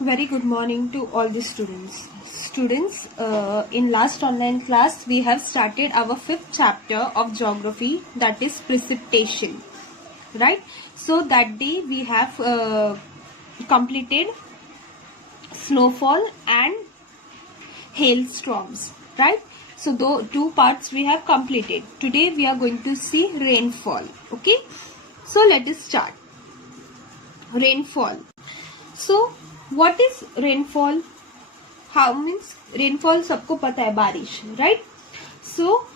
Very good morning to all the students. In last online class, we have started our 5th chapter of geography, that is precipitation, right? So that day we have completed snowfall and hailstorms, right? So those two parts we have completed. Today we are going to see rainfall, okay? So let us start. Rainfall. So what is rainfall? How means rainfall सबको पता है, बारिश, right? So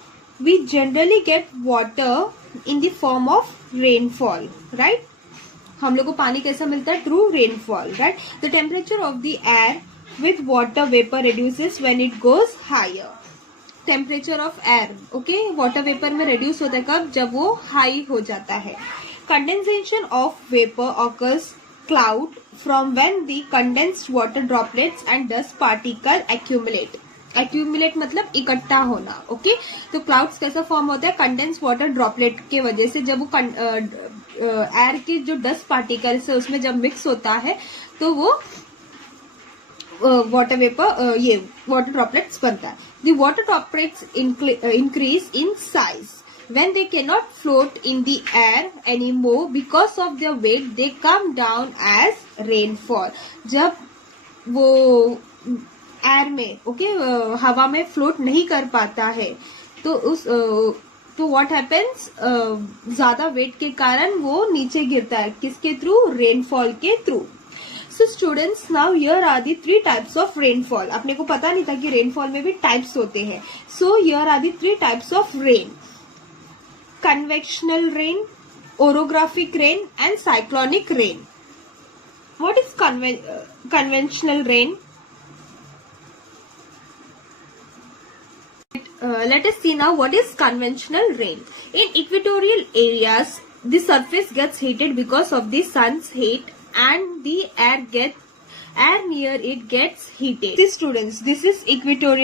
we generally get water in the form of rainfall, right? हम लोग को पानी कैसा मिलता है? Through rainfall, right? The temperature of the air with water vapor reduces when it goes higher. Temperature of air, okay? Water vapor में reduce होता है कब? जब वो high हो जाता है. Condensation of vapor occurs cloud from when the condensed water droplets and dust particle accumulate. Accumulate मतलब इकट्ठा होना, ओके? तो क्लाउड्स कैसा फॉर्म होता है? कंडेंस वाटर ड्रॉपलेट के वजह से जब वो एयर के जो डस्ट पार्टिकल्स है उसमें जब मिक्स होता है तो वो वाटर वेपर ये वाटर ड्रॉपलेट्स बनता है. The water droplets increase in size. When they cannot float in the air anymore because of their weight, they come down as rainfall. जब वो एयर में हवा में फ्लोट नहीं कर पाता है तो व्हाट हैपेंस, ज्यादा वेट के कारण वो नीचे गिरता है. किसके थ्रू? रेनफॉल के through. So students, now here are the 3 types of rainfall. अपने को पता नहीं था कि रेनफॉल में भी टाइप्स होते हैं. So here are the 3 types of rain. Convectional rain, orographic rain and cyclonic rain. What is conventional rain? Let us see now what is conventional rain. In equatorial areas, the surface gets heated because of the sun's heat and the air near it gets heated. See students, this is equator,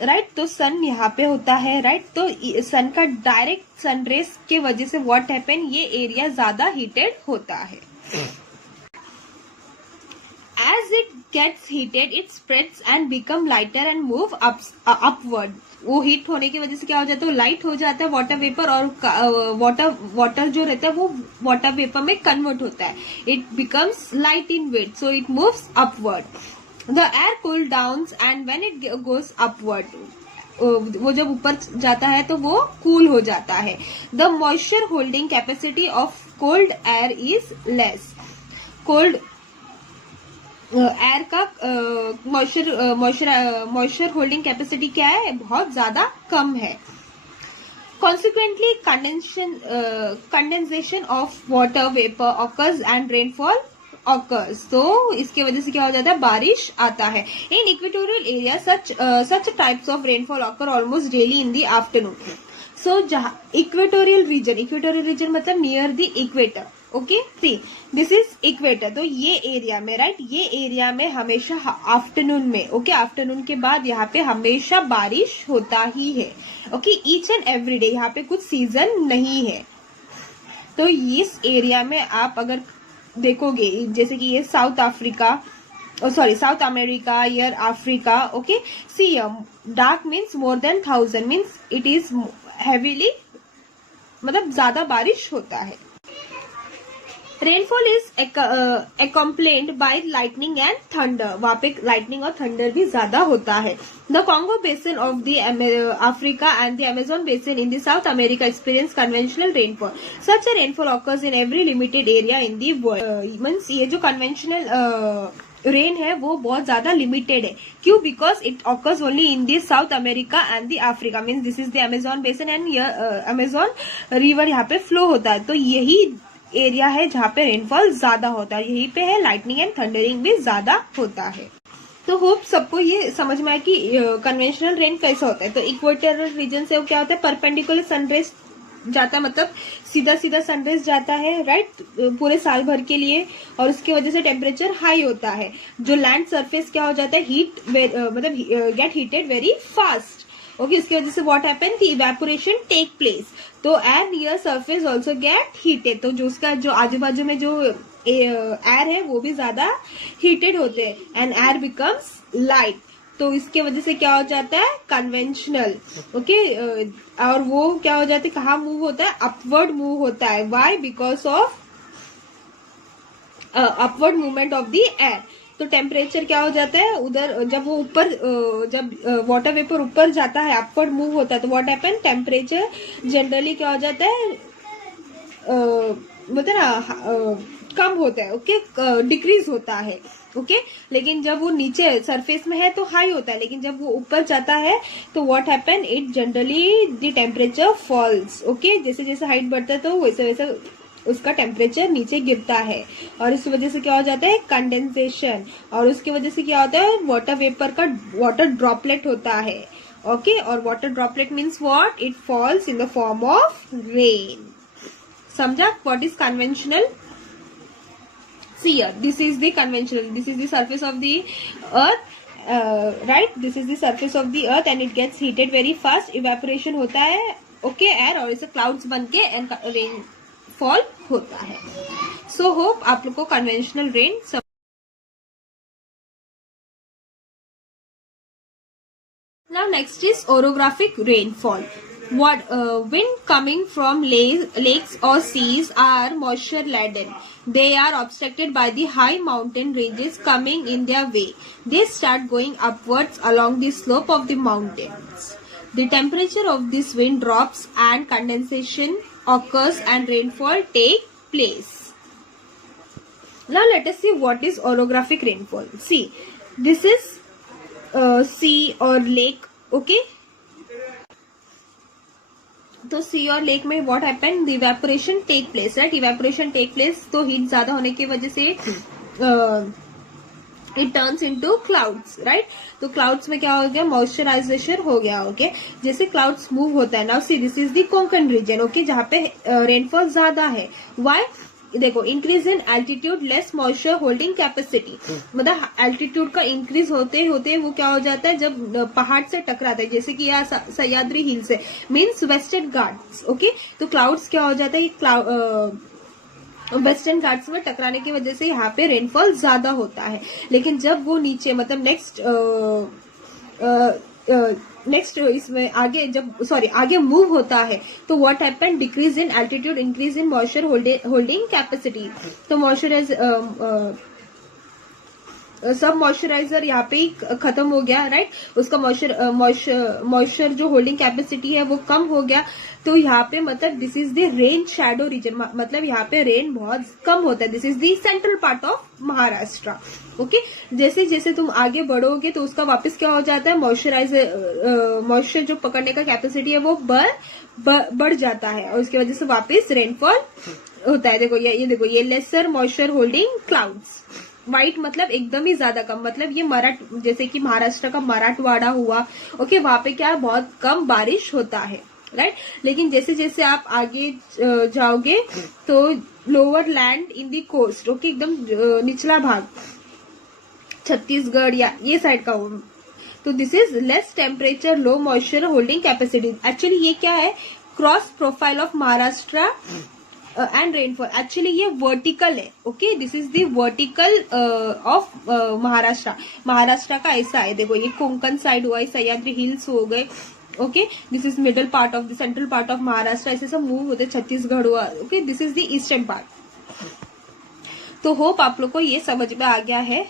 right? तो सन यहाँ पे होता है, right? तो सन का direct sun rays के वजह से व्हाट हैपन, ये एरिया ज्यादा हीटेड होता है. As it gets heated, it spreads and become lighter and move upward. वो हीट होने की वजह से क्या हो जाता है? वो लाइट हो जाता है वाटर वेपर, और वाटर जो रहता है वो वाटर वेपर में कन्वर्ट होता है. It becomes light in weight, so it moves upward. The air cool downs and when it goes upward, वो जब ऊपर जाता है तो वो कूल हो जाता है. The moisture holding capacity of cold air is less. Cold air का मॉइस्चर होल्डिंग कैपेसिटी क्या है? बहुत ज्यादा कम है. Consequently, condensation of water vapor occurs and rainfall occurs. तो इसके वजह से क्या हो जाता है? बारिश आता है. In equatorial area, such types of rainfall occur almost daily in the afternoon. So जहाँ इक्वेटोरियल रीजन मतलब near the equator, okay? See this is equator. तो ये एरिया में, राइट, ये एरिया में हमेशा आफ्टरनून में, ओके, आफ्टरनून के बाद यहाँ पे हमेशा बारिश होता ही है, okay? Each and every day. यहाँ पे कुछ सीजन नहीं है. तो इस एरिया में आप अगर देखोगे, जैसे कि ये साउथ अमेरिका, यर Africa, okay? See dark means more than 1000 means it is heavily, मतलब ज्यादा बारिश होता है. Rainfall is accompanied by lightning and thunder. वहाँ पे लाइटनिंग और थंडर भी ज्यादा होता है. The Congo basin of the Africa and the Amazon basin in the South America experience conventional rainfall. Such a rainfall occurs in every limited area in the world. Means ये जो conventional rain है वो बहुत ज्यादा limited है. क्यों? Because it occurs only in the south America and the Africa. Means this is the Amazon basin and Amazon river यहाँ पे फ्लो होता है. तो यही एरिया है जहाँ पे रेनफॉल ज्यादा होता है. यहीं पे है लाइटनिंग एंड थंडरिंग भी ज्यादा होता है. तो होप सबको ये समझ में आए कि कन्वेंशनल रेन कैसा होता है. तो इक्वेटोरियल रीजन से वो क्या होता है? परपेंडिकुलर सनरेज जाता है, मतलब सीधा सीधा सनरेज जाता है, राइट, पूरे साल भर के लिए, और उसकी वजह से टेम्परेचर हाई होता है. जो लैंड सरफेस क्या हो जाता है? हीट मतलब get heated very fast, okay? इसकी वजह से what happen, the evaporation take place. तो air near surface also get heated. तो जो उसका जो आजू बाजू में जो एयर है वो भी ज्यादा हीटेड होते हैं, एंड एयर बिकम्स लाइट। तो इसके वजह से क्या हो जाता है, कन्वेंशनल। ओके, और वो क्या हो जाता है, कहाँ मूव होता है, अपवर्ड मूव होता है। Why? Because of upward movement of the air. तो टेम्परेचर क्या हो जाता है उधर, जब वो ऊपर, जब वाटर वेपर ऊपर जाता है, अपवर्ड मूव होता है, तो व्हाट हैपन, टेम्परेचर जनरली क्या हो जाता है, मतलब ना कम होता है। ओके, डिक्रीज होता है। ओके, लेकिन जब वो नीचे सरफेस में है तो हाई होता है, लेकिन जब वो ऊपर जाता है तो what happen, it generally the temperature falls. Okay, जैसे जैसे हाइट बढ़ता है तो वैसे वैसे उसका टेम्परेचर नीचे गिरता है, और इस वजह से क्या हो जाता है, कंडेंसेशन। और उसकी वजह से क्या होता है, वाटर वेपर का वाटर ड्रॉपलेट होता है। ओके, और water droplet means what, it falls in the form of rain. समझा what is conventional? See here, this is the conventional, this is the surface of the earth, right? This is the surface of the earth and it gets heated very fast, evaporation होता है, okay, air, और इसे clouds बन के and rainfall होता है। So hope आप लोग को conventional rain। Now next is orographic rainfall. What wind coming from lakes or seas are moisture laden. They are obstructed by the high mountain ranges coming in their way. They start going upwards along the slope of the mountains. The temperature of this wind drops and condensation occurs and rainfall take place. Now let us see what is orographic rainfall. See, this is sea or lake. Okay, तो सी और lake में what happen, the evaporation take place, right? Evaporation take place, तो heat ज्यादा होने की वजह से it turns into clouds, right? तो क्लाउड्स में क्या हो गया, मॉइस्चराइजेशन हो गया। ओके, जैसे क्लाउड्स मूव होता है। Now see, this is the Konkan region. Okay, जहाँ पे रेनफॉल ज्यादा है। व्हाई? देखो, increase in altitude, less moisture holding capacity. मतलब एल्टीट्यूड का इंक्रीज होते होते वो क्या हो जाता है, जब पहाड़ से टकराता है, जैसे कि यहाँ सह्याद्री हिल से, मीन्स वेस्टर्न घाट्स। ओके, तो क्लाउड्स क्या हो जाता है, वेस्टर्न घाट्स में टकराने की वजह से यहाँ पे रेनफॉल ज्यादा होता है। लेकिन जब वो नीचे, मतलब नेक्स्ट इसमें आगे, जब आगे मूव होता है, तो what happen, decrease in altitude, increase in moisture holding capacity. तो सब मॉइस्चराइजर यहाँ पे ही खत्म हो गया, राइट? उसका मॉइस्चर जो होल्डिंग कैपेसिटी है वो कम हो गया। तो यहाँ पे मतलब this is the rain shadow reason, मतलब यहाँ पे रेन बहुत कम होता है। This is the central part of Maharashtra. Okay, जैसे जैसे तुम आगे बढ़ोगे तो उसका वापस क्या हो जाता है, मॉइस्चर जो पकड़ने का कैपेसिटी है वो बढ़ जाता है, और उसकी वजह से वापस रेनफॉल होता है। देखो ये देखो, ये lesser moisture holding clouds. White मतलब एकदम ही ज्यादा कम, मतलब ये जैसे कि महाराष्ट्र का मराठवाड़ा हुआ। ओके, वहां पे क्या बहुत कम बारिश होता है, राइट? लेकिन जैसे जैसे आप आगे जाओगे तो lower land in the coast, okay, एकदम निचला भाग, छत्तीसगढ़ या ये साइड का हो, तो this is less temperature, low moisture holding capacity. Actually ये क्या है, cross profile of Maharashtra and rainfall. Actually ये वर्टिकल है। Okay, this is the vertical of Maharashtra का ऐसा है। देखो, ये कोंकण साइड हुआ, सह्याद्री हिल्स हो गए। Okay, this is middle part of the central part of Maharashtra, ऐसे सब मूव होते, छत्तीसगढ़ हुआ। Okay, this is the eastern part. तो होप आप लोग को ये समझ में आ गया है।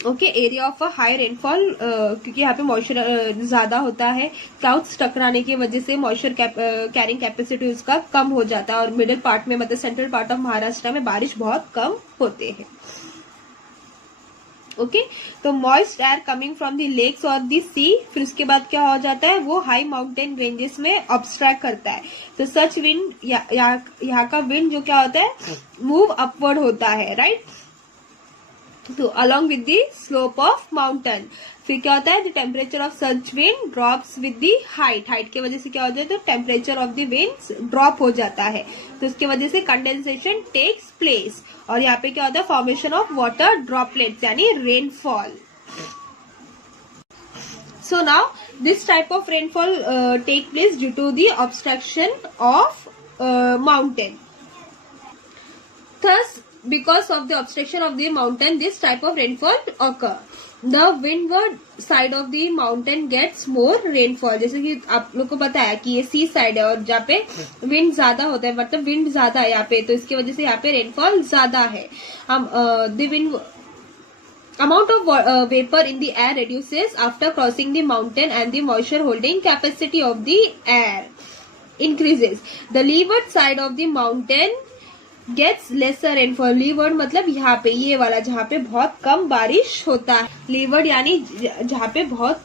Okay, area of a high rainfall, क्योंकि यहाँ पे मॉइस्चर ज्यादा होता है, क्लाउड्स टकराने की वजह से मॉइस्चर कैरिंग कैपेसिटी उसका कम हो जाता है, और मिडिल पार्ट में, मतलब सेंट्रल पार्ट ऑफ महाराष्ट्र में बारिश बहुत कम होते हैं। ओके, तो moist air coming from the lakes और द सी, फिर उसके बाद क्या हो जाता है, वो हाई माउंटेन रेंजेस में ऑब्स्ट्रैक्ट करता है। तो सच विंड, यहाँ का विंड जो क्या होता है, मूव अपवर्ड होता है, राइट? तो along with the slope of mountain, फिर क्या होता है, the temperature of such wind drops with the height की वजह से क्या हो जाता है, तो temperature of the winds drop हो जाता है। तो उसकी वजह से कंडेंसेशन टेक्स प्लेस, और यहाँ पे क्या होता है, फॉर्मेशन ऑफ वाटर ड्रॉपलेट्स यानी rainfall. So now this type of rainfall take place due to the obstruction of mountain. Thus, because of the obstruction of the mountain, this type of rainfall occur. The windward side of the mountain gets more rainfall. जैसे कि आप लोग को पता है कि ये सी side है और जहाँ पे विंड ज्यादा होता है, मतलब विंड ज्यादा है यहाँ पे, तो इसकी वजह से यहाँ पे रेनफॉल ज्यादा है. The wind amount of vapor in the air reduces after crossing the mountain and the moisture holding capacity of the air increases. The leeward side of the mountain gets lesser rainfall. leeward मतलब यहाँ पे ये वाला जहाँ पे बहुत कम बारिश होता है. leeward यानी जहाँ पे बहुत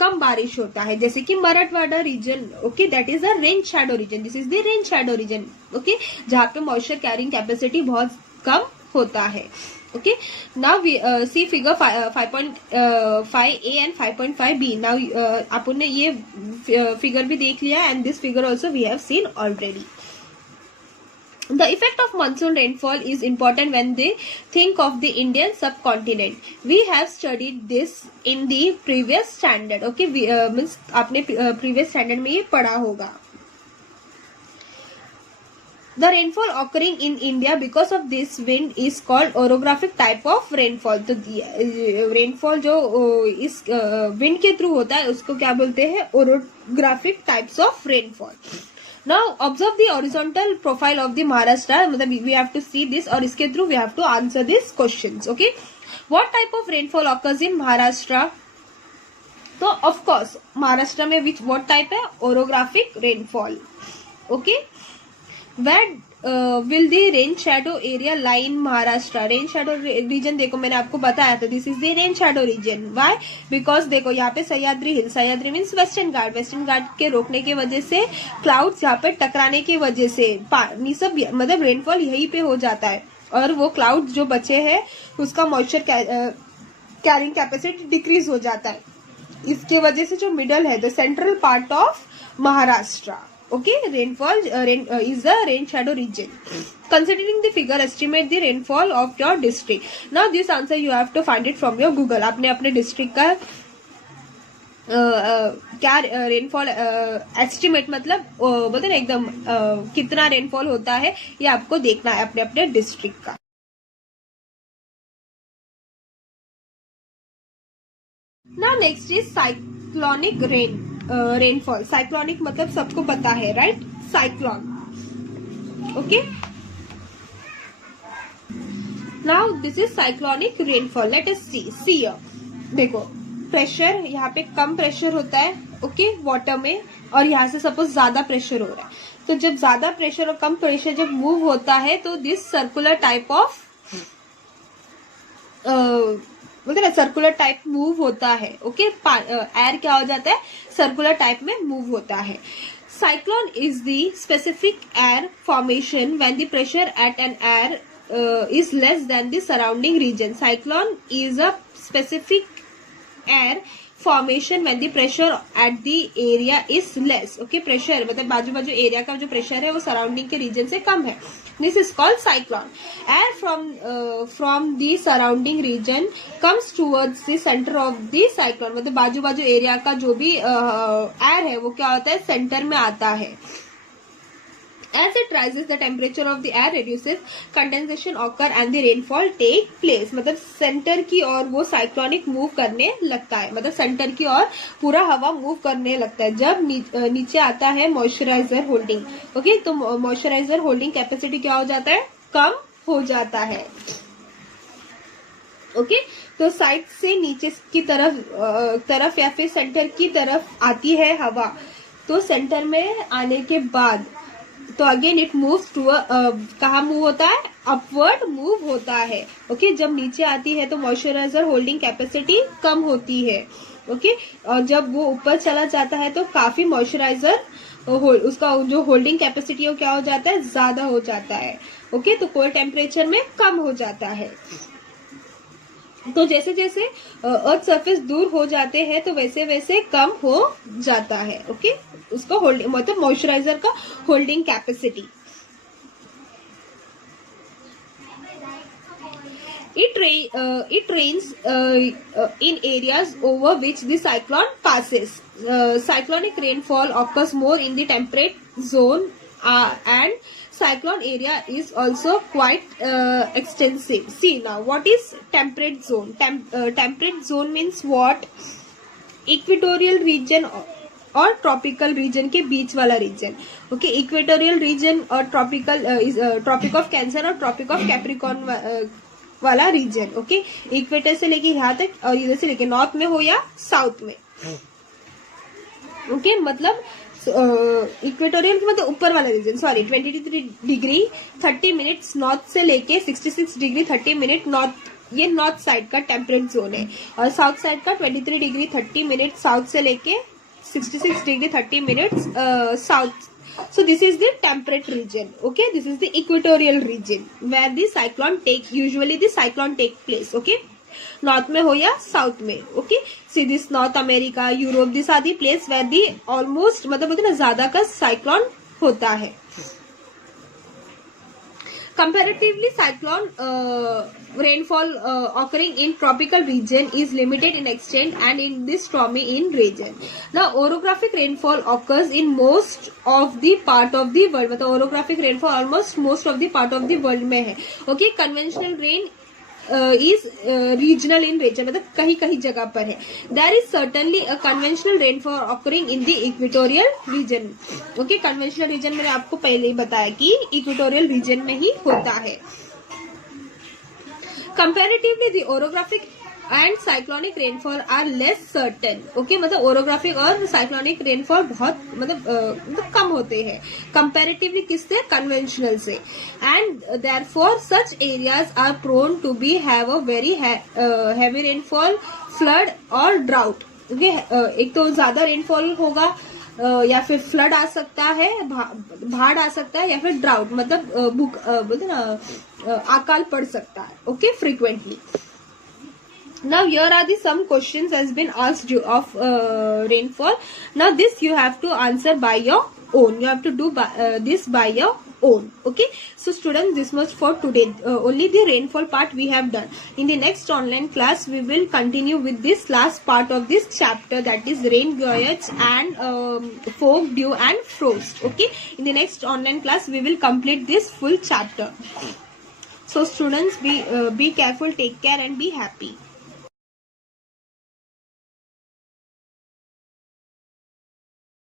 कम बारिश होता है, जैसे कि Marathwada region. Okay, that is the rain shadow region. This is the rain shadow region. Okay, जहाँ पे मॉइस्चर कैरिंग कैपेसिटी बहुत कम होता है. Okay, now we see figure 5.5a and 5.5b. now अपन ने ये figure भी देख लिया and this figure also we have seen already. The effect of monsoon rainfall is important when they think of the Indian subcontinent. We have studied this in the previous standard. Okay, means आपने previous standard में ये पढ़ा होगा. The rainfall occurring in India because of this wind is called orographic type of rainfall. तो rainfall जो इस wind के through होता है उसको क्या बोलते हैं? orographic types of rainfall. Now observe the horizontal profile of the Maharashtra. मतलब we have to see this और इसके through we have to answer these questions. Okay, what type of rainfall occurs in Maharashtra? तो of course Maharashtra में what type है? orographic rainfall. Okay, where will the rain shadow area lie in Maharashtra? rain shadow region देखो मैंने आपको बताया था. this is the rain shadow region. why? because देखो यहाँ पे सह्याद्री हिल, सह्याद्री मीन्स वेस्टर्न घाट, वेस्टर्न घाट के रोकने की वजह से क्लाउड्स यहाँ पे टकराने की वजह से पानी सब मतलब रेनफॉल यहीं पे हो जाता है और वो क्लाउड्स जो बचे हैं उसका मॉइस्चर कैरिंग कैपेसिटी डिक्रीज हो जाता है. इसके वजह से जो मिडल है the central part of Maharashtra. Okay, rainfall is the rain shadow region. Considering the figure, estimate the rainfall of your district. Now this answer you have to find it from your Google. आपने अपने district का क्या rainfall estimate मतलब बोलते ना एकदम कितना rainfall होता है ये आपको देखना है अपने अपने डिस्ट्रिक्ट का. Now next is cyclonic rainfall. Cyclonic मतलब सबको पता है, right? Cyclone. Okay, now this is cyclonic rainfall. Let us see. देखो प्रेशर यहाँ पे कम प्रेशर होता है. ओके, वाटर में, और यहाँ से सपोज ज्यादा प्रेशर हो रहा है. तो जब ज्यादा प्रेशर और कम प्रेशर जब मूव होता है तो दिस सर्कुलर टाइप ऑफ बोलते ना सर्कुलर टाइप मूव होता है. ओके, एयर क्या हो जाता है? सर्कुलर टाइप में मूव होता है. Cyclone is the specific air formation when the pressure at an air is less than the surrounding region. Cyclone is a specific air formation when the pressure at the area is less. Okay, pressure मतलब बाजू बाजू area का जो pressure है वो surrounding के reason से कम है. This is called cyclone. Air from the surrounding region comes towards the center of the cyclone. मतलब बाजू बाजू एरिया का जो भी एयर है वो क्या होता है? सेंटर में आता है. As it rises, the temperature of the air reduces, condensation occur and the rainfall take place. मतलब सेंटर की ओर वो साइक्लोनिक मूव करने लगता है, मतलब सेंटर की ओर पूरा हवा मूव करने लगता है जब नीचे आता है मॉइस्चराइजर होल्डिंग. ओके, तो मॉइस्चराइजर होल्डिंग कैपेसिटी क्या हो जाता है? कम हो जाता है. ओके, तो साइड से नीचे की तरफ या फिर सेंटर की तरफ आती है हवा. तो सेंटर में आने के बाद तो अगेन इट मूव्स टू कहाँ मूव होता है? अपवर्ड मूव होता है. ओके, जब नीचे आती है तो मॉइस्चराइजर होल्डिंग कैपेसिटी कम होती है. ओके, और जब वो ऊपर चला जाता है तो काफी मॉइस्चराइजर उसका जो होल्डिंग कैपेसिटी है क्या हो जाता है? ज्यादा हो जाता है. ओके, तो कोल्ड टेम्परेचर में कम हो जाता है. तो जैसे जैसे अर्थ सरफेस दूर हो जाते हैं तो वैसे वैसे कम हो जाता है. ओके, उसको होल्डिंग मतलब मॉइस्चराइजर का holding capacity. It rains in areas over which the cyclone passes. Cyclonic rainfall occurs more in the temperate zone and cyclone area is also quite extensive. See now, what is temperate zone? Temperate zone means what? Equatorial region और tropical region के बीच वाला reason. Okay, equatorial region और tropical tropic of cancer और tropic of Capricorn वाला reason. Okay, equator से लेके यहाँ तक और इधर से लेके नॉर्थ में हो या साउथ में. ओके, मतलब इक्वेटोरियल मतलब ऊपर वाला region. Sorry, 23 degree 30 minutes north से लेके 66 डिग्री 30 मिनट नॉर्थ, ये नॉर्थ साइड का टेम्परेट जोन है. और साउथ साइड का 23 डिग्री 30 मिनट साउथ से लेके 66 degree 30 minutes south. So this is the temperate region. Okay, this is the equatorial region where the cyclone usually the cyclone take place. Okay, north में हो या south में. Okay, see this North America, Europe, this are the place where the almost मतलब बोलते ना ज्यादा का cyclone होता है. Comparatively, cyclone rainfall occurring in tropical region is limited in extent and in this stormy in region. Now, orographic rainfall occurs in most of the part of the world. मतलब orographic rainfall almost most of the part of the world में है. Okay, conventional rain is regional in nature, मतलब कहीं कहीं जगह पर है. There is certainly a conventional rainfall occurring in the equatorial region. Okay, conventional region मैंने आपको पहले ही बताया कि equatorial region में ही होता है. Comparatively, the orographic and cyclonic rainfall are less certain. Okay, मतलब orographic और cyclonic rainfall बहुत मतलब कम होते हैं comparatively किससे? Conventional से. And therefore such areas are prone to be have a very heavy rainfall, flood और drought. Okay, एक तो ज्यादा rainfall होगा या फिर फ्लड आ सकता है, बाढ़ आ सकता है, या फिर ड्राउट मतलब बोलते ना अकाल पड़ सकता है. Okay, frequently. Now here are the some questions has been asked of rainfall. Now this you have to answer by your own. You have to do this by your own. Okay, so students, this much for today. Only the rainfall part we have done. In the next online class we will continue with this last part of this chapter, that is rain gauge and fog, dew and frost. Okay, in the next online class we will complete this full chapter. So students, be careful, take care and be happy.